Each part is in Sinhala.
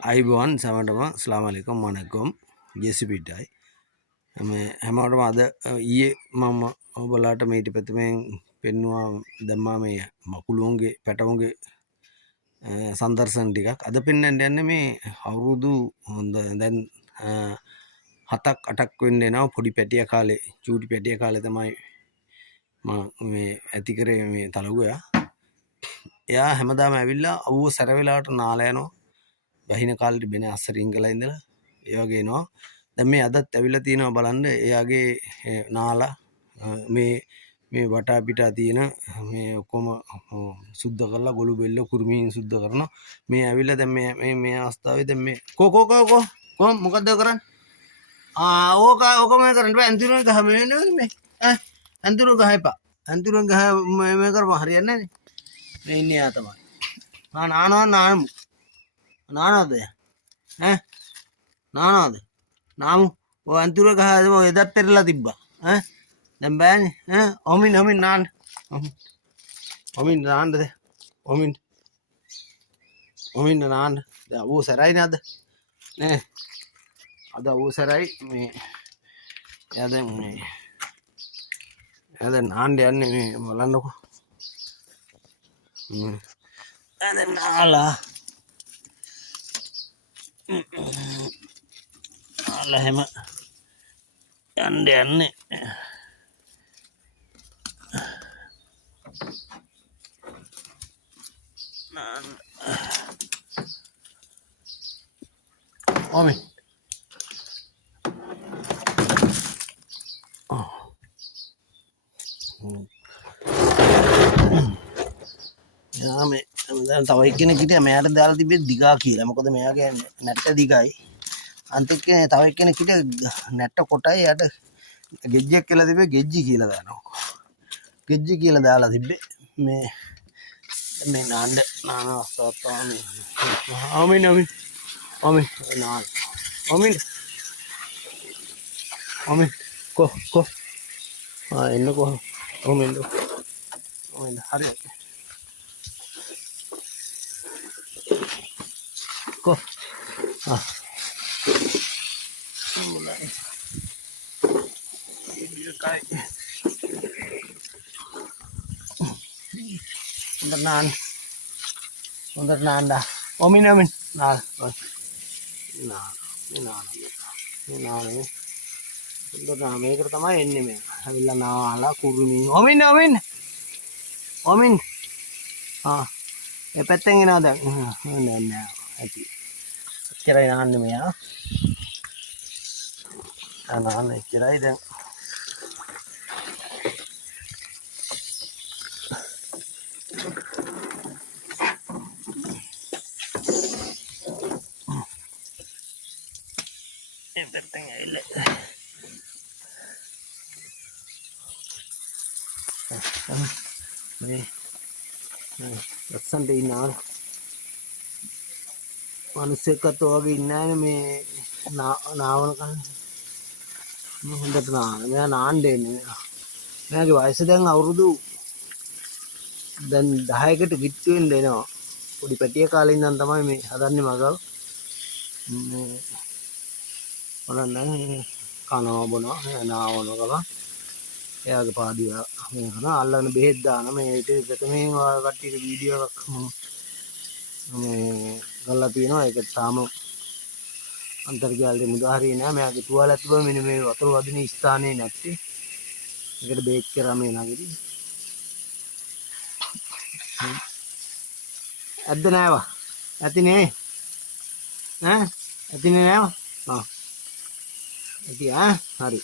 අයිබෝන් සමටම ස්ලාමලිකම් මනැකොම් ජෙසිපිටයි හැමටම අද ඊයේ මම ඔබලාට මීට පැතුමෙන් පෙන්වා දැම්මා මේ මකුළුවන්ගේ පැටවුන්ගේ සන්දර්සන් ටිකක් අද පෙන්න්නට යන්න මේ අවුරුදු හොඳ දැන් 7ක් 8ක් වෙන්න එනවා පොඩි පැටිය කාලේ චූටි පැටිය කාලේ තමයි මේ ඇතිකරේ මේ තලගුවයා එයා හැමදාම ඇවිල්ලා අවුව සැර වෙලාවට නාලා යනවා බහින කාලෙට බෙන අස්සරින් ගලා ඉඳලා ඒ වගේ එනවා දැන් මේ අදත් ඇවිල්ලා තියෙනවා බලන්න එයාගේ නාලා මේ වටා පිටා තියෙන මේ ඔක්කොම සුද්ධ කරලා ගොළු බෙල්ල කුරුමින් සුද්ධ කරනවා මේ ඇවිල්ලා දැන් මේ අවස්ථාවේ දැන් මේ කො මොකද්ද කරන්නේ ඕක මේ කරන්න බෑ අන්තිරේ ගහ මේ අන්තිරේ ගහ එපා අන්තිරේ ගහ මේ කරපන් හරියන්නේ නැහැ මේ ඉන්නේ යා තමයි නානවද නානවද නාමු ඔය අන්තිර ගහ ඔය එදත් පෙරලා තිබ්බා දැන් බෑනේ ඔමින් නාන්න ඔමින් නාන්නද ඔමින් නාන්න දැන් ඌ සරයි නේද නේ අද ඌ සරයි මේ එයා දැන් නාන්න යන්නේ මේ බලන්නකෝ දැන් නාලා එහෙම යන්නේ ඔමි යාමේ දැන් තව එක්කෙනෙක් හිටියා මෙයාට දාලා තිබ්බේ දිගා කියලා. මොකද මෙයාගේ නැට්ට දිගයි. අන්තික තව එක්කෙනෙක් හිටියා නැට්ට කොටයි යට ගෙජ්ජියක් කියලා තිබ්බේ ගෙජ්ජි කියලා දානවා. ගෙජ්ජි කියලා දාලා තිබ්බේ මේ නාන්න අවස්ථාවක් තමයි. ඔමින් නාන්න. ඔමින් කො එන්නකෝ ඔමින් හරියට කො හොඳට නාන්න ඔමින් නාන්න මේකට තමයි එන්නේ මේ ඇවිල්ලා නාලා කුරුමින් ඔමින් ඒ පැත්තෙන් එනවා දැන් නෑ ඇති එච්චරයි නාන්නේ මෙයා නාන්න එච්චරයි දැන් ඒ පැත්තෙන් ඇවිල්ලා මේ ලස්සනට ඉන්නවා මිනිස්සෙක්වත් වගේ ඉන්නේ මේ නාවන කන හොඳට මෙයා නාන්න දෙන්නේ මෙයාගේ වයස දැන් අවුරුදු දැන් 10කට කිට්ටු වෙන්න එනවා පොඩි පැටිය කාලේ ඉඳන් තමයි මේ හදන්නේ මගව බලන්න කනවා බොනවා නාවන කම එයාගේ පාදිය මේ කරන අල්ලන බෙහෙත් දාන මේ දෙතමෙන් කට්ටියට වීඩියෝ එකක් මේ ගල්ලා තියෙනවා ඒක තාම අන්තර්ජාලයේ මුදාහරියේ නෑ මෙයාගේ තුවාල තිබ්බ මෙන්න මේ වතුර වදින ස්ථානේ නැත්තේ ඒකට බේක් කරා මේ නගිරි ඇද්ද නෑවා ඇතිනේ ඇතිනේ නෑවා ඇති හරි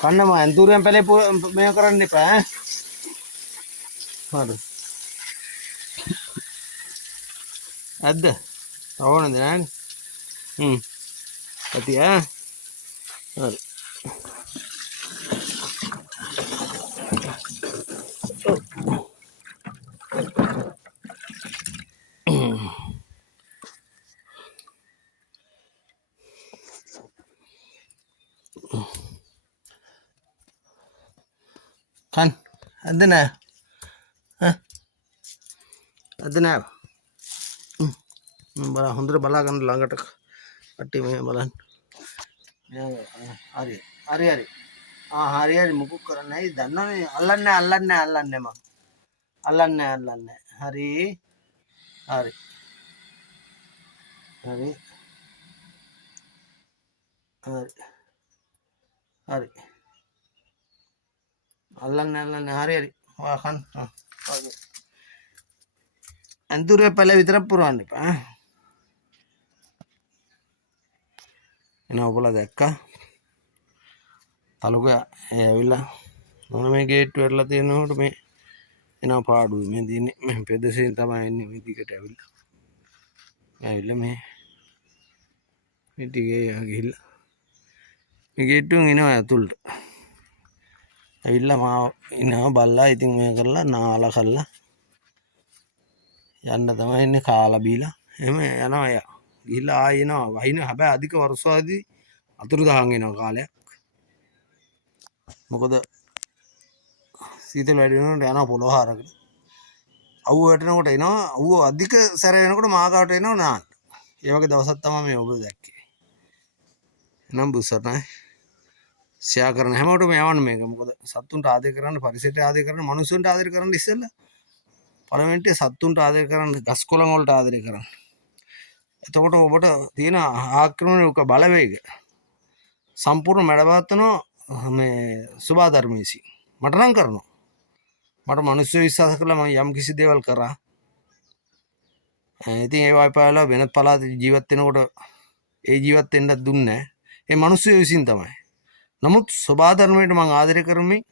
කන්නම අන්තුරෙන් පැලේ මේ කරන්න එපා හරි ඇද්ද ඕනද නෑනේ ඇති හරි kan ඇද නෑ ඇද නෑ බල හොඳට බලාගන්න ළඟට කට්ටිය මේ බලන්න හරි හරි හරි හරි හරි මුකුත් කරන්න ඇයි දන්නවනේ අල්ලන්නේ මං අල්ලන්නේ හරි හරි හරි හරි හරි අල්ලන්නේ හරි හරි කන් ඇන්තුරේ පැල විතරක් පුරවන්න එපා එන ඔබලා දැක්කා තලුක ඇවිල්ලා මොන මේ ගේට්ටු ඇරලා තියෙනකොට මේ එනවා පාඩුව මේ තියෙන්නේ මේ පෙදෙසෙන් තමයි එන්නේ මේ දිගට ඇවිල්ලා මේ ටිකේ ගිහිල්ලා මේ ගේට්ටුවෙන් එනවා ඇතුළට ඇවිල්ලා මාව එනවා බල්ලා ඉතින් මේ කරලා නාලා කරලා යන්න තමයි එන්නේ කාලා බීලා එහෙම යනවා එයා ගිහිල්ලා ආයෙ එනවා වහින හැබැයි අධික වර්ෂාවදී අතුරුදහන් වෙනවා කාලයක් මොකද සීතල වැඩි වෙනකොට යනවා පොළොව හරකට අවුව වැටෙනකොට එනවා අවුව අධික සැර වෙනකොට මාගාවට එනවා නාන්න ඒ වගේ දවසක් තමයි මේ ඔබ දැක්කේ එනම් බුසටයි ෂෙයා කරන හැමෝටම යවන්න මේක මොකද සත්තුන්ට ආදරය කරන්න පරිසරයට ආදරය කරන්න මනුස්සයන්ට ආදරය කරන්න ඉස්සෙල්ලා පළවෙනිට සත්තුන්ට ආදරය කරන්න ගස් කොළන් වලට ආදරය කරන්න එතකොට ඔබට තියෙන ආක්‍රමණයක බලවේග සම්පූර්ණ මැඩපවත්වනවා මේ සුභාධර්ම විසින් මට නම් කරනවා මට මිනිස්සු විශ්වාස කළා මම යම් කිසි දේවල් කරා ඉතින් ඒ වයිපාවලා වෙනත් පළාත ජීවත් වෙනකොට ඒ ජීවත් වෙන්න දුන්නේ ඒ මිනිස්සු විසින් තමයි නමුත් සුභාධර්මයට මම ආදරය කරමින්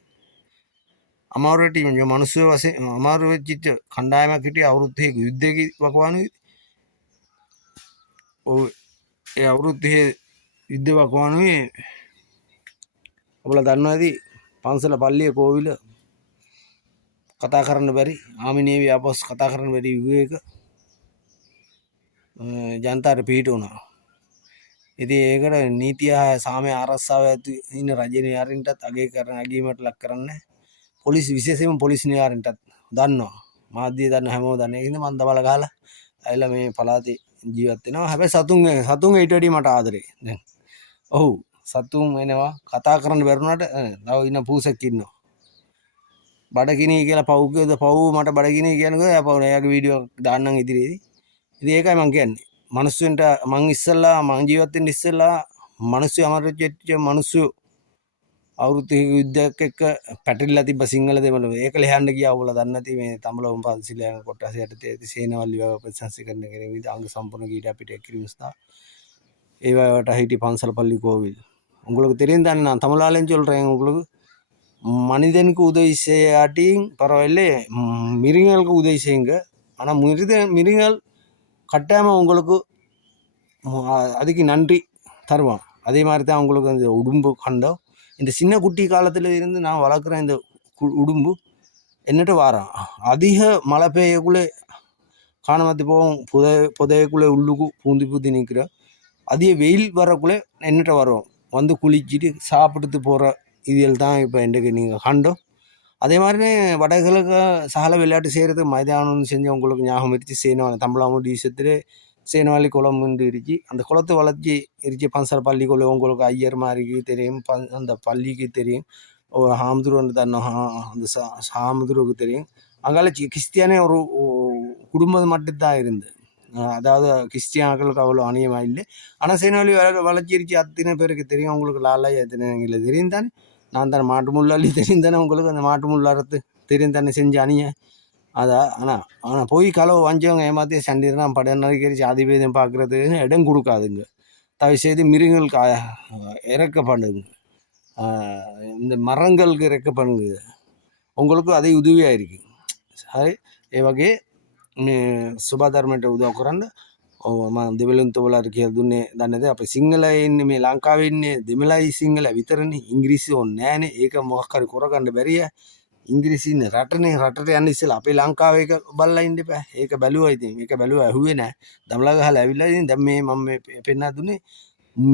අමාරුවට මිනිස්සු වශයෙන් අමාරු වෙච්ච කණ්ඩායමක් හිටිය අවුරුද්දේ යුද්ධයක වකවානුයි ඒ අවුරුද්දේ යුද්ධ වකවානුවේ ඔබලා දන්නවා ඇති පන්සල පල්ලිය කෝවිල කතා කරන්න බැරි ආමිනේවි අපොස් කතා කරන්න බැරි යුගයක ජනතාවට පිහිට වුණා. ඉතින් ඒකට නීතිය සාමය ආරක්ෂාව ඇති ඉන්න රජ නිලධාරීන්ටත් අගය කරන අගීමට ලක් කරන්නේ පොලිස් විශේෂයෙන්ම පොලිස් නිලධාරීන්ටත් දන්නවා මාධ්‍ය දන්න හැමෝම දන්න ඒකින්ද මම දබල ගහලා ඇවිල්ලා මේ පළාතේ ජීවත් වෙනවා හැබැයි සතුන් ඊට වැඩිය මට ආදරේ දැන් ඔව් සතුන් එනවා කතා කරන්න බැරුණාට තව ඉන්න පූසෙක් ඉන්නවා බඩගිනි කියලා පව් කියද පව් මට බඩගිනි කියනකොට එයා පව් එයාගේ වීඩියෝ දාන්නම් ඉදිරියේදී ඉතින් ඒකයි මම කියන්නේ මිනිස්සුන්ට මං ඉස්සෙල්ලා මං ජීවත් වෙන්න ඉස්සෙල්ලා මිනිස්සු අමරච්ච මිනිස්සු අවුරුදු යුද්ධයක් එක්ක පැටලිලා තිබ්බ සිංහල දෙමළ ඒක ලෙහන්න ගියා ඔයගොල්ලෝ දන්නේ නැති මේ තඹලවම් පන්සිල යන කොටස යටතේ සේනාවල් විභාග ප්‍රතිසංස්කරණය කරන විදිහ අංග සම්පූර්ණ කීට අපිට කිරිමස්තා ඒ වලට හිටි පන්සල பள்ளி கோவில் உங்களுக்கு தெரியும் தானே நான் தமிழாலேன்னு சொல்கிறேன் உங்களுக்கு மனிதனுக்கு உதவி செய்யாட்டியும் பரவாயில்லை மிருகங்களுக்கு உதவி செய்யுங்க ஆனால் மிருகங்கள் கட்டாயமாக உங்களுக்கு அதுக்கு நன்றி தருவான் அதே மாதிரி தான் உங்களுக்கு அந்த உடும்பு கண்டம் இந்த சின்ன குட்டி காலத்தில் இருந்து நான் வளர்க்குற இந்த உடும்பு என்னட்டு வாரான் அதிக மழை பெய்யக்குள்ளே காணாமத்தி போவோம் புதையக்குள்ளே உள்ளுக்கு பூந்தி நிற்கிற அதிக வெயில் வரக்குள்ளே என்னட்ட வரும் வந்து குளிச்சுட்டு சாப்பிட்டு போகிற இதில் தான் இப்போ இன்றைக்கு நீங்கள் கண்டோம் அதே மாதிரி வடகிழக்கு சகல விளையாட்டு செய்கிறது மைதானம் செஞ்சு உங்களுக்கு ஞாபகம் இருச்சு சேனவாளி தமிழாமுடி விஷயத்துல சேனவாளி குளம் இருச்சு அந்த குளத்தை வளர்ச்சி இருச்சு பன்சல் பள்ளிக்குள்ள உங்களுக்கு ஐயர் மாதிரிக்கு தெரியும் அந்த பள்ளிக்கு தெரியும் ஹாமுதுரு தன்ன அந்த ஹாமுதுருக்கு தெரியும் அங்கால கிறிஸ்டியானே ஒரு குடும்பம் மட்டும்தான் இருந்து அதாவது கிறிஸ்டியான்களுக்கு அவ்வளோ அநியமாக இல்லை ஆனால் சேனவாளி வளர்ச்சிருச்சு அத்தனை பேருக்கு தெரியும் உங்களுக்கு லாலா எத்தனை தெரியும் தானே நான் தானே மாட்டு முள்ளாளி தெரியும் தானே உங்களுக்கு அந்த மாட்டு முள்ளாரத்து தெரியும் தானே செஞ்சு அணிய அதான் ஆனால் போய் களவு வஞ்சவங்க ஏமாற்றி சண்டினா பட நறுக்கி ஆதிபேதம் பார்க்குறதுக்கு இடம் கொடுக்காதுங்க தயவு செய்து மிருகங்களுக்கு இறக்கப்படுங்க இந்த மரங்களுக்கு இறக்கப்படுங்க உங்களுக்கு அதே உதவியாக இருக்குது சரி ඒ වගේ මේ සුභාධර්මයට උදව් කරන්න මම දෙමළෙන් තෝලා කියලා දුන්නේ දන්නේද අපි සිංහලයේ ඉන්නේ මේ ලංකාවේ ඉන්නේ දෙමළයි සිංහල විතරනේ ඉංග්‍රීසි ඕනේ නැහනේ ඒක මොකක් හරි කරගන්න බැරිය ඉංග්‍රීසි ඉන්නේ රටනේ රටට යන්න ඉස්සෙල්ලා අපේ ලංකාවේ එක බලලා ඉන්න එපා ඒක බැලුවා ඉතින් ඒක බැලුවා ඇහුවේ නැහැ දමලා ගහලා ඇවිල්ලා ඉතින් දැන් මේ මම මේ පෙන්නලා දුන්නේ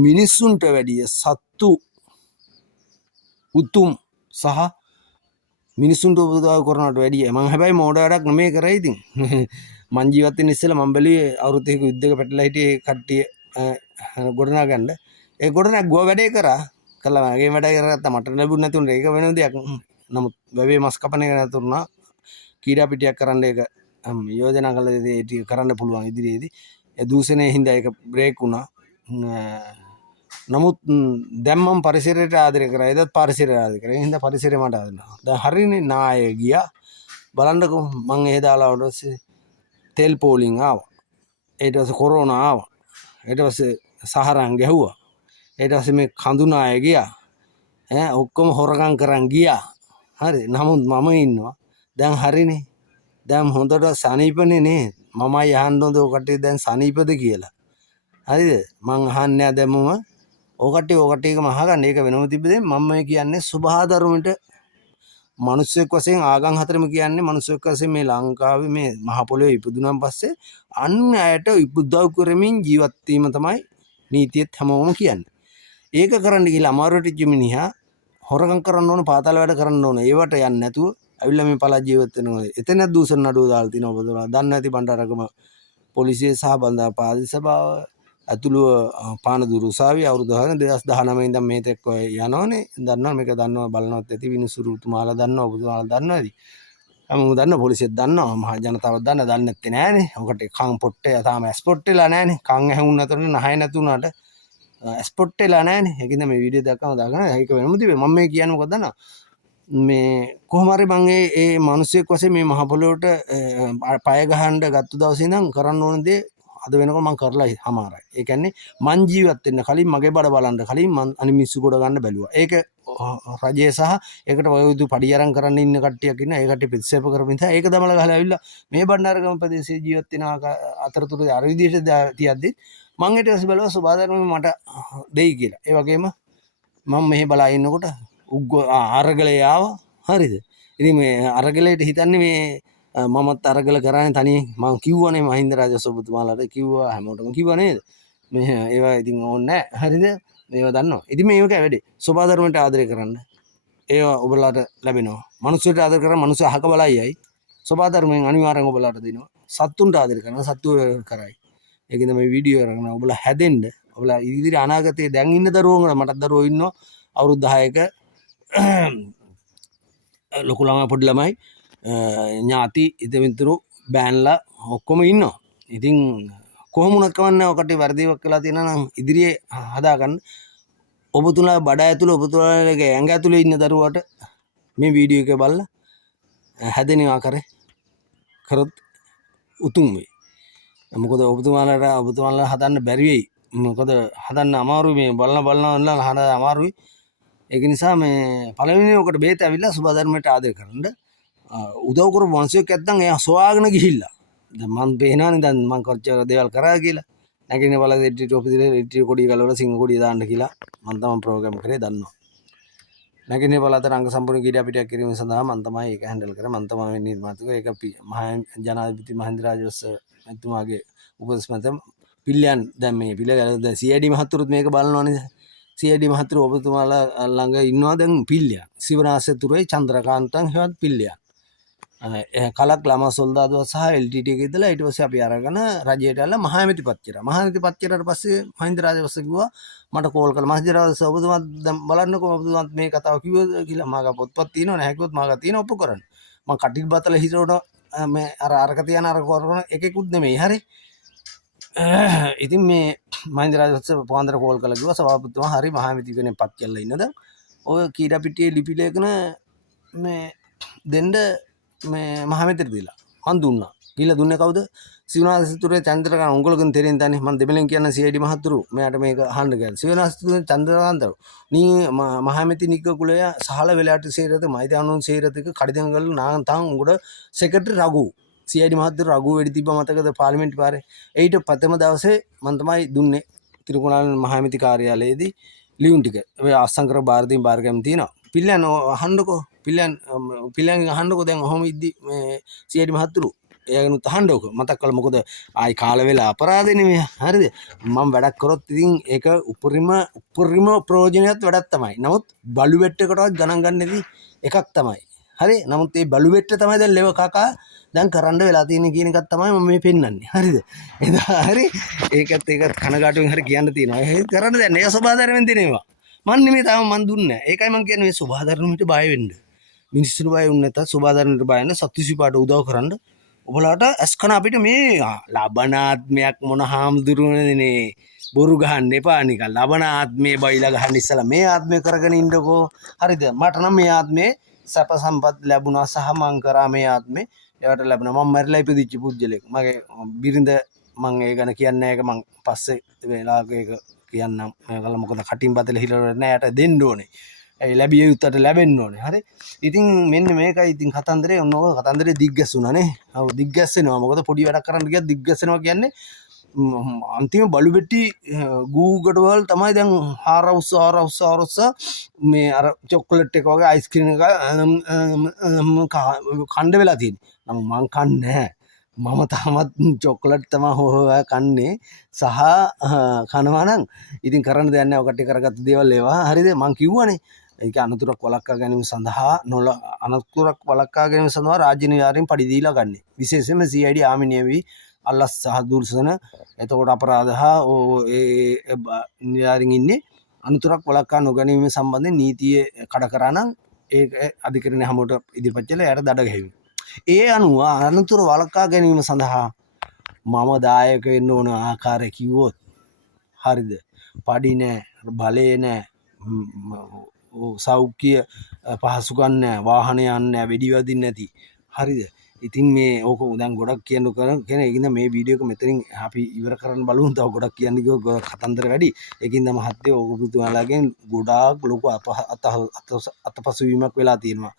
මිනිස්සුන්ට වැඩිය සත්තු උතුම් සහ මිනිස්සුන්ට උපදව කරනට වැඩිය මං හැබැයි මෝඩ වැඩක් නෙමේ කරයි ඉතින් මං ජීවත් වෙන්න ඉස්සෙල්ලා මං බැලුවේ අවුරුදු 3ක යුද්ධයක පැටලලා හිටියේ කට්ටිය ගොඩනගා ගන්න ඒ ගොඩනගුව වැඩේ කරා කළා මගේ වැඩ කරගත්තා මට ලැබුණ නැතුන ඒක වෙන දෙයක් නමුත් වැවේ මස් කපන එක නැතුණා කීඩා පිටියක් කරන්න ඒක යෝජනා කළා ඒක කරන්න පුළුවන් ඉදිරියේදී ඒ දූෂණයේ හින්දා ඒක බ්‍රේක් වුණා නමුත් දැන් මම පරිසරයට ආදරය කරා ඒකත් පරිසරයට ආදරය කරා ඒ හින්දා පරිසරය මට ආදරනවා දැන් හරිනේ නාය ගියා බලන්නකෝ මං එහෙ දාලා ඊට පස්සේ තෙල් පෝලිං ආවා ඊට පස්සේ කොරෝනා ආවා ඊට පස්සේ සහරන් ගැහුවා ඊට පස්සේ මේ කඳු නාය ගියා ඔක්කොම හොරගම් කරන් ගියා හරි නමුත් මම ඉන්නවා දැන් හරිනේ දැන් හොඳට සනීපනේ නේ මමයි අහන්න හොඳ ඔකට දැන් සනීපද කියලා හරිද මං අහන්නේ දැම්මම ඔකටේකම අහගන්න ඒක වෙනම තිබ්බද මම කියන්නේ සුභාධර්මයට මිනිස්සෙක් වශයෙන් ආගම් හතරම කියන්නේ මිනිස්සෙක් වශයෙන් මේ ලංකාවේ මේ මහ පොළොවේ ඉපදුනන් පස්සේ අන් අයට උදව් කරමින් ජීවත් වීම තමයි නීතියත් හැමෝම කියන්නේ. ඒක කරන්න ගිහලා අමාරුවට මිනිහා හොරගම් කරන්න ඕන පාතාල වැඩ කරන්න ඕන ඒවට යන්නේ නැතුව අවිල්ලා මේ පළාත් ජීවත් වෙනවා. එතන දූෂණ නඩුව දාලා තිනවා ඔබතුමා. දන්නේ නැති බණ්ඩාරගම පොලිසිය සහ බන්දා පාදිස සභාව ඇතුළුව පානදුරු උසාවිය අවුරුදු 2019 ඉඳන් මේ තෙක් යනවනේ දන්නවා මේක දන්නවා බලනවත් ඇති විනිසුරුතුමාලා දන්නවා ඔබතුමාලා දන්නවාද හැමෝම දන්නවා පොලිසියත් දන්නවා මහ ජනතාවත් දන්නේ නැත්තේ නෑනේ ඔකට කන් පොට්ටේ තාම ස්පොට් වෙලා නෑනේ කන් ඇහුන් නැතුනේ නහය නැතුණාට ස්පොට් වෙලා නෑනේ ඒකින්ද මේ වීඩියෝ දැක්කම දාගන්න ඒක වෙනම තිබේ මම මේ කියන්නේ මොකද දන්නා මේ කොහොම හරි මම ඒ මිනිස්සෙක් වශයෙන් මේ මහ පොළොවට පය ගහන්න ගත්ත දවසේ ඉඳන් කරන්න ඕන දේ අද වෙනකොට මම කරලා හමාරයි. ඒ කියන්නේ මං ජීවත් වෙන්න කලින් මගේ බඩ බලන්න කලින් මං අනිමිස්සු කොට ගන්න බැලුවා. ඒක රජය සහ ඒකට වයුතු පඩි අරන් කරන්න ඉන්න කට්ටියක් ඉන්න ඒ කට්ටිය ප්‍රතික්ෂේප කරමින් තමයි ඒක දමලා ගහලා ඇවිල්ලා මේ බණ්ඩාරගම ප්‍රදේශයේ ජීවත් වෙන අතරතුර අර විදිහට තියද්දි මං ඊට පස්සේ බලුවා සුභාධර්මයේ මට දෙයි කියලා. ඒ වගේම මම මෙහෙ බලා ඉන්නකොට අරගලේ ආවා. හරිද? ඉතින් මේ අරගලේට හිතන්නේ මේ මමත් අරගල කරන්නේ තනියෙන් මම කිව්වනේ මහින්ද රාජපක්ෂ ඔබතුමාලාට කිව්වා හැමෝටම කිව්වා නේද මේ ඒවා ඉතින් ඕනේ නැහැ හරිද මේවා දන්නවා ඉතින් මේක වැඩි සෝබාධර්මයට ආදරය කරන්න ඒවා ඔබලාට ලැබෙනවා මනුස්සයට ආදරය කරන මනුස්සය අහක බලයියි සෝබාධර්මයෙන් අනිවාර්යෙන් ඔබලාට දෙනවා සත්තුන්ට ආදරය කරන සත්තු කරයි ඒකින්ද මේ වීඩියෝ කරගෙන ඔබලා හැදෙන්න ඔබලා ඉදිරි අනාගතයේ දැන් ඉන්න දරුවෝ මටත් දරුවෝ ඉන්නවා අවුරුදු 10ක ලොකු ළමයි පොඩි ළමයි ඥාති ඉදමිතුරු බෑන්ලා ඔක්කොම ඉන්නවා. ඉතින් කොහොම වුණත් කවන්නේ ඔකට වර්ධිවක් කළා තියෙනවා නම් ඉදිරියේ හදාගන්න ඔබතුලා බඩ ඇතුළේ ඔබතුලාගේ ඇඟ ඇතුළේ ඉන්න දරුවාට මේ වීඩියෝ එක බලලා හැදෙනවා කරොත් උතුම් වෙයි. මොකද ඔබතුමාලා හදන්න බැරි වෙයි. මොකද හදන්න අමාරුයි මේ බලන හදන්න අමාරුයි. ඒක නිසා මේ පළවෙනි ඔකට බේත ඇවිල්ලා සුභාධර්මයට ආදරය කරන්න උදව් කරපු මිනිස්සෙක් නැත්නම් එයා සොයාගෙන ගිහිල්ලා දැන් මම පේනවනේ දැන් මම කොච්චර දේවල් කරා කියලා නැගිටින බල එඩිට් ඔෆිසියේ එඩිට් කොඩිය ගලවල සිංහ කොඩිය දාන්න කියලා මම තමයි ප්‍රෝග්‍රෑම් කරේ දන්නවා නැගිටින බල අතර අංග සම්පූර්ණ කීඩා පිටියක් කිරීම සඳහා මම තමයි ඒක හැන්ඩල් කරේ මම තමයි නිර්මාතෘක ඒක මහා ජනාධිපති මහින්ද රාජපක්ෂ මැතිතුමාගේ උපදෙස් මත පිළියන් දැන් මේ පිළියන් CID මහතුරුත් මේක බලනවනේ CID මහතුරු ඔබතුමාලා ළඟ ඉන්නවා දැන් පිළියන් සිවනාසතුරුයි චන්ද්‍රකාන්තන් හෙවත් පිළියන් කලක් ළමා සොල්දාදුව සහ LTT එක ඉදලා ඊට පස්සේ අපි අරගෙන රජයට ඇවිල්ලා මහා ඇමතිපත් කරා. මහා ඇමතිපත් කරාට පස්සේ මහින්ද රාජපක්ෂ කිව්වා මට කෝල් කළා. මහින්ද රාජපක්ෂ ඔබතුමා දැන් බලන්නකෝ ඔබතුමාත් මේ කතාව කිව්වද කියලා මාගා පොත්පත් තියෙනවා නැහැ කිව්වොත් මාගා තියෙන ඔප්පු කරන්න. මම කටිල් බතල හිසරට මේ අරක තියන අර කරන එකෙකුත් නෙමෙයි. හරි. ඉතින් මේ මහින්ද රාජපක්ෂ පොන්දර කෝල් කළා කිව්වා සභාපතිතුමා හරි මහා ඇමති කෙනෙක් පත් කරලා ඉන්නද? ඔය කීඩා පිටියේ ලිපි ලේඛන මේ දෙන්න මේ මහමෙතර දීලා මන් දුන්නා කියලා දුන්නේ කවුද සිවනාසිතුරේ චන්ද්‍රකාන්ත උංගලගෙන් තෙරෙන් තන්නේ මම දෙබලෙන් කියන CID මහතුරු මෙයාට මේක අහන්න ගියා සිවනාසිතුරේ චන්ද්‍රකාන්තරු නී මහමෙති නික කුලය සහල වෙලාට සේරත මයිදානුන් සේරතක කඩිදන් ගල නාගන්තන් උගඩ සෙක්‍රටරි රඝු CID මහතුරු රඝු වෙඩි තිබ්බ මතකද පාර්ලිමේන්තු පාරේ ඊට ප්‍රථම දවසේ මම තමයි දුන්නේ තිරුකුණාල් මහමෙති කාර්යාලයේදී ලියුම් ටික ඔය අසංකර ಭಾರತೀಯ බාරගම් තියෙනවා පිළියන් අහන්නකෝ පිළියන් අහන්නකෝ දැන් ඔහොම ඉද්දි මේ CID මහතුරු එයාගෙනුත් අහන්නකෝ මතක් කළා මොකද ආයි කාල වෙලා අපරාධනේ මේ හරිද මම වැඩක් කරොත් ඉතින් ඒක උපරිම ප්‍රයෝජනවත් වැඩක් තමයි නමුත් බලු වෙට්ටකටවත් ගණන් ගන්න එකක් තමයි හරි නමුත් ඒ බලු වෙට්ට තමයි දැන් ලෙව කකා දැන් කරන්න වෙලා තියෙන කියන එකක් තමයි මම මේ පෙන්වන්නේ හරිද එදා හරි ඒකත් කනගාටුවෙන් හරි කියන්න තියෙනවා ඒ කරන්න දැන් ඒ සබාධර්මෙන් දිනේවා මන් නෙමෙයි තාම මන් දුන්නේ ඒකයි මං කියන්නේ මේ සබාධර්මෙට බය වෙන්න මිනිස්සුන්ට බය වුණ නැත්නම් සබාධර්මෙට බය නැ සත්‍විසිපාට උදව් කරන්න ඔබලාට ඇස්කන අපිට මේ ලබනාත්මයක් මොන හාමුදුරුවනේ බොරු ගහන්න එපා නිකන් ලබනාත්මේ බයිලා ගහන්න ඉස්සලා මේ ආත්මය කරගෙන ඉන්නකෝ හරිද මට නම් මේ ආත්මේ සැප සම්පත් ලැබුණා සහ මං කරා මේ ආත්මේ ඒවට ලැබුණා මම මැරිලා ඉපදිච්ච පුජ්‍යලෙක් මගේ බිරිඳ මං ඒ ගැන කියන්නේ ඒක මං පස්සේ වෙලාවක ඒක කියන්නම් මේකල මොකද කටින් බතල හිලවල නෑට දෙන්න ඕනේ ඒ ලැබිය යුත්තට ලැබෙන්න ඕනේ හරි ඉතින් මෙන්න මේකයි ඉතින් කතන්දරේ ඔන්න ඔය කතන්දරේ දිග්ගැස්සුණානේ ඔව් දිග්ගැස්සෙනවා මොකද පොඩි වැඩක් කරන්න ගියත් දිග්ගැස්සෙනවා කියන්නේ අන්තිම බලු බෙටි ගූගඩ වල තමයි දැන් ආරවුස්ස මේ අර චොක්ලට් එක වගේ අයිස්ක්‍රීම් එක කණ්ඩ වෙලා තියෙන්නේ නම් මං කන්නේ මම තාමත් චොක්ලට් තමයි හොයා කන්නේ සහ කනවා නම් ඉතින් කරන්න දෙයක් නැහැ ඔකට කරගත්ත දේවල් ඒවා හරිද මං කිව්වනේ ඒක අනතුරක් වළක්වා ගැනීම සඳහා අනතුරක් වළක්වා ගැනීම සඳහා රාජ්‍ය නිලධාරීන් පඩි දීලා ගන්න විශේෂයෙන්ම CID ආමිනියවි අල්ලස් සහ දුර්සන එතකොට අපරාධ හා ඒ නිලධාරීන් ඉන්නේ අනතුරක් වළක්වා නොගැනීම සම්බන්ධයෙන් නීතිය කඩ කරා නම් ඒක අධිකරණය හැමෝට ඉදිරිපත් කළා එයාට දඩ ගැහිවි ඒ අනුව අනතුර වළක්වා ගැනීම සඳහා මම දායක වෙන්න ඕන ආකාරය කිව්වොත් හරිද පඩි නෑ බලේ නෑ සෞඛ්‍ය පහසුකම් නෑ වාහන යන්නේ නෑ වෙඩි වදින්නේ නැති හරිද ඉතින් මේ ඕක දැන් ගොඩක් කියන්න කරන ඒකින්ද මේ වීඩියෝ එක මෙතනින් අපි ඉවර කරන්න බලමු තව ගොඩක් කියන්න ගියොත් කතන්දර වැඩි ඒකින්ද මහත්තයෝ ඕක පුතුමාලාගෙන් ගොඩාක් ලොකු අතපසුවීමක් වෙලා තියෙනවා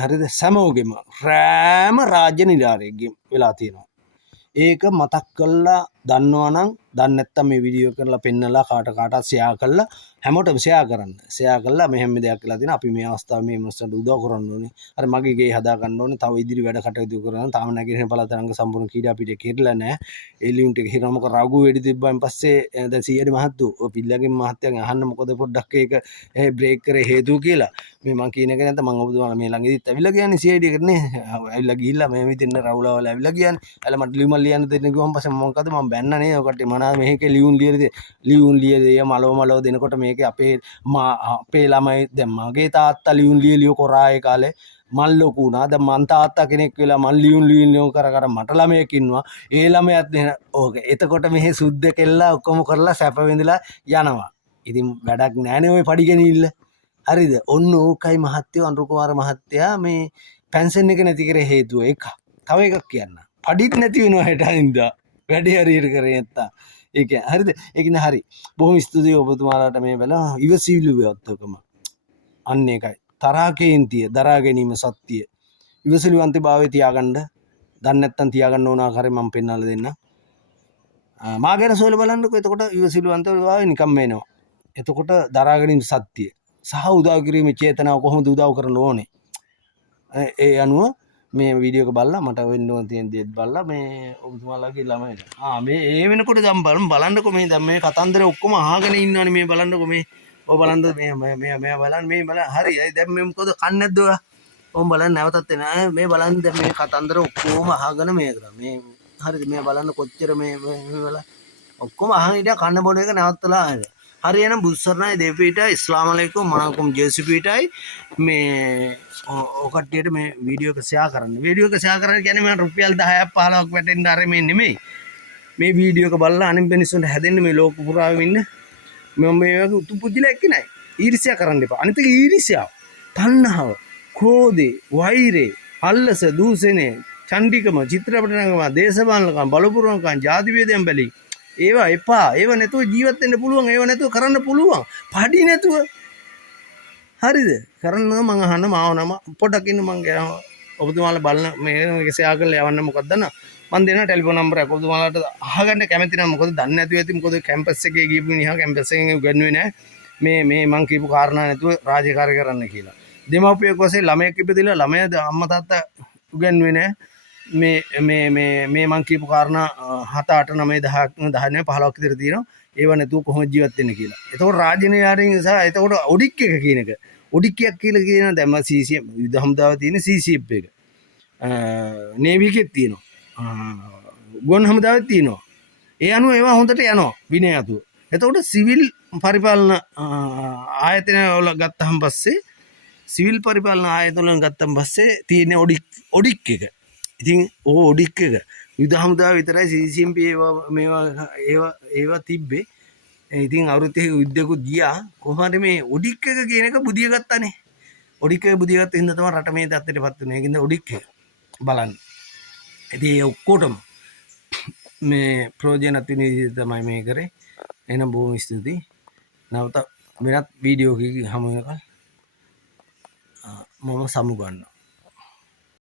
හරිද සැමෝගෙම රෑම රාජ්‍ය නිලධාරියෙක්ගෙන් වෙලා තියෙනවා ඒක මතක් කරලා දන්නවා නම් දන්නේ නැත්නම් මේ වීඩියෝ කරලා පෙන්නලා කාටත් ෂෙයා කරලා හැමෝටම ෂෙයා කරන්න ෂෙයා කරලා මෙහෙම දෙයක් කියලා තියෙනවා අපි මේ අවස්ථාවේ මේ මිනිස්සුන්ට උදව් කරන්න ඕනේ අර මගේ ගේ හදා ගන්න ඕනේ තව ඉදිරි වැඩ කටයුතු කරනවා තාම නැගිටින පළාතනංග සම්පූර්ණ ක්‍රීඩා පිටිය කෙරලා නැහැ ඒ ලියුම් ටික හිරම කර රාගු වෙඩි තිබ්බයින් පස්සේ දැන් සීයඩි මහත්තයෝ ඔය පිල්ලගේ මහත්තයන් අහන්න මොකද පොඩ්ඩක් ඒක බ්‍රේක් කරේ හේතුව කියලා මේ මං කියන එක නැත්නම් මං ඔබතුමාලා මේ ළඟදිත් ඇවිල්ලා කියන්නේ CID එකට නේ ඇවිල්ලා ගිහිල්ලා මේ විදිහට රවුලවල ඇවිල්ලා කියන්නේ එල මට ලියුමක් ලියන්න දෙන්න කිව්වම පස්සේ මොකද මම බැන්න නේ ඔකට මනා මේකේ ලියුම් ලියද මලෝ දෙනකොට මේකේ අපේ ළමයි දැන් මගේ තාත්තා ලියුම් කරා ඒ කාලේ මල් ලොකු වුණා දැන් මං තාත්තා කෙනෙක් වෙලා මං ලියුම් කර මට ළමයෙක් ඉන්නවා ඒ ළමයාත් ඕක එතකොට මෙහි සුද්ධ කෙල්ලා ඔක්කොම කරලා සැප විඳලා යනවා ඉතින් වැඩක් නෑනේ ඔය පඩි ගෙනිල්ල හරිද ඔන්න ඕකයි මහත්තයෝ අනුර කුමාර මහත්තයා මේ පෙන්ෂන් එක නැති කරේ හේතුව එක තව එකක් කියන්න පඩිත් නැති වෙනවා හෙටින්ද වැඩේ හරියට කරේ නැත්තා ඒක හරිද ඒකින හරි බොහොම ස්තුතියි ඔබතුමාලාට මේ වෙලාව ඉවසිලිවත්කම අන්න ඒකයි තරහ කේන්තිය දරා ගැනීම සත්‍යය ඉවසිලිවන්තභාවය තියාගන්න දන්නේ නැත්නම් තියාගන්න ඕන ආකාරය මම පෙන්නලා දෙන්න මා ගැන සොයලා බලන්නකෝ එතකොට ඉවසිලිවන්තභාවය නිකම්ම එනවා එතකොට දරා ගැනීම සත්‍යය සහ උදව් කිරීමේ චේතනාව කොහොමද උදව් කරන්න ඕනේ ඒ අනුව මේ වීඩියෝ එක බලලා මට වෙන්න ඕන තියෙන දේත් බලලා මේ ඔබතුමාලාගේ ළමයිට මේ ඒ වෙනකොට දැන් බලන්නකෝ මේ දැන් මේ කතන්දරේ ඔක්කොම අහගෙන ඉන්නවනේ මේ බලන්නකෝ මේ ඔය බලන්න මේ බලන්න මේ බලන්න හරි දැන් මේ මොකද කන්නේ නැද්ද ඔයා ඔම් බලන්න නැවතත් එන මේ බලන්න දැන් මේ කතන්දර ඔක්කොම අහගෙන මේ කරා මේ හරිද මේ බලන්න කොච්චර මේ වල ඔක්කොම අහන් ඉඳලා කන්න බොන එක නැවත්තලා හරි එහෙනම් බුස්සර්ණයි දෙවිපීටයි ඉස්ලාම අලයිකුම් මනකුම් ජේසුපීටයි මේ ඔකට්ටියට මේ වීඩියෝ එක ෂෙයා කරන්න වීඩියෝ එක ෂෙයා කරන්න කියන්නේ මම රුපියල් 10ක් 15ක් වැටෙන්න ආරෙ මේ නෙමෙයි මේ වීඩියෝ එක බලලා අනිත් මිනිස්සුන්ට හැදෙන්න මේ ලෝක පුරාවෙම ඉන්න මම මේ වගේ උතු පුජිලා එක්ක නෑ ඊර්ෂ්‍යා කරන්න එපා අනිත් එක ඊර්ෂ්‍යාව තණ්හාව ක්‍රෝධේ වෛරේ අල්ලස දූෂණේ චණ්ඩිකම චිත්‍රපට රංගම දේශපාලනකම් බලපුරවකම් ජාති වේදයන් බැලී ඒවා එපා ඒව නැතුව ජීවත් වෙන්න පුළුවන් ඒව නැතුව කරන්න පුළුවන් පඩි නැතුව හරිද කරන්න මම අහන්න මාව නම පොඩක් ඉන්න මං ඔබතුමාලා බලන මේක ෂෙයා කරලා යවන්න මොකක්ද දන්න මම දෙන ටෙලිෆෝන් නම්බරයක් ඔබතුමාලාට අහගන්න කැමති නම් මොකද දන්නේ නැතුව ඇති මොකද කැම්පස් එකේ ගිහපු මිනිහා කැම්පස් එකෙන් උගන්වන්නේ නැහැ මේ මං කියපු කාරණා නැතුව රාජකාරී කරන්න කියලා දෙමව්පියෙක් වශයෙන් ළමයෙක් ඉපදිලා ළමයා අම්මා තාත්තා උගන්වන්නේ නැහැ මේ මං කියපු කාරණා 7 8 9 10 10 15ක් විතර තියෙනවා ඒව නැතුව කොහොමද ජීවත් වෙන්නේ කියලා. එතකොට රාජ්‍ය නිලධාරීන් නිසා එතකොට ඔඩික් එක කියන එක ඔඩික්කයක් කියලා කියන දැම්ම CCM යුද හමුදාවේ තියෙන CCF එක. නේවි එකේ තියෙනවා. ගුවන් හමුදාවේ තියෙනවා. ඒ අනුව ඒවා හොඳට යනවා විනය අතුව. එතකොට සිවිල් පරිපාලන ආයතන වල ගත්තහම පස්සේ සිවිල් පරිපාලන ආයතන වල ගත්තම පස්සේ තියෙන ඔඩික් එක. ඉතින් ඔඩික් එක යුද හමුදාව විතරයි CCMP ඒවා තිබ්බේ. ඉතින් අවුරුදු 3ක යුද්ධයකුත් ගියා. කොහොමද මේ ඔඩික් එක කියන එක බුදිය ගත්තානේ. ඔඩික් එක බුදිය ගත්ත හින්දා තමයි රට මේ තත්ත්වයටපත් වුනේ. ඒකින්ද ඔඩික් එක බලන්න. ඉතින් ඒ ඔක්කොටම මේ ප්‍රෝජනත් වෙන විදිහට තමයි මේ කරේ. එහෙනම් බොහොම ස්තුතියි. නැවත වෙනත් වීඩියෝ එකකින් හමු වෙනකල් මම සමු ගන්නවා.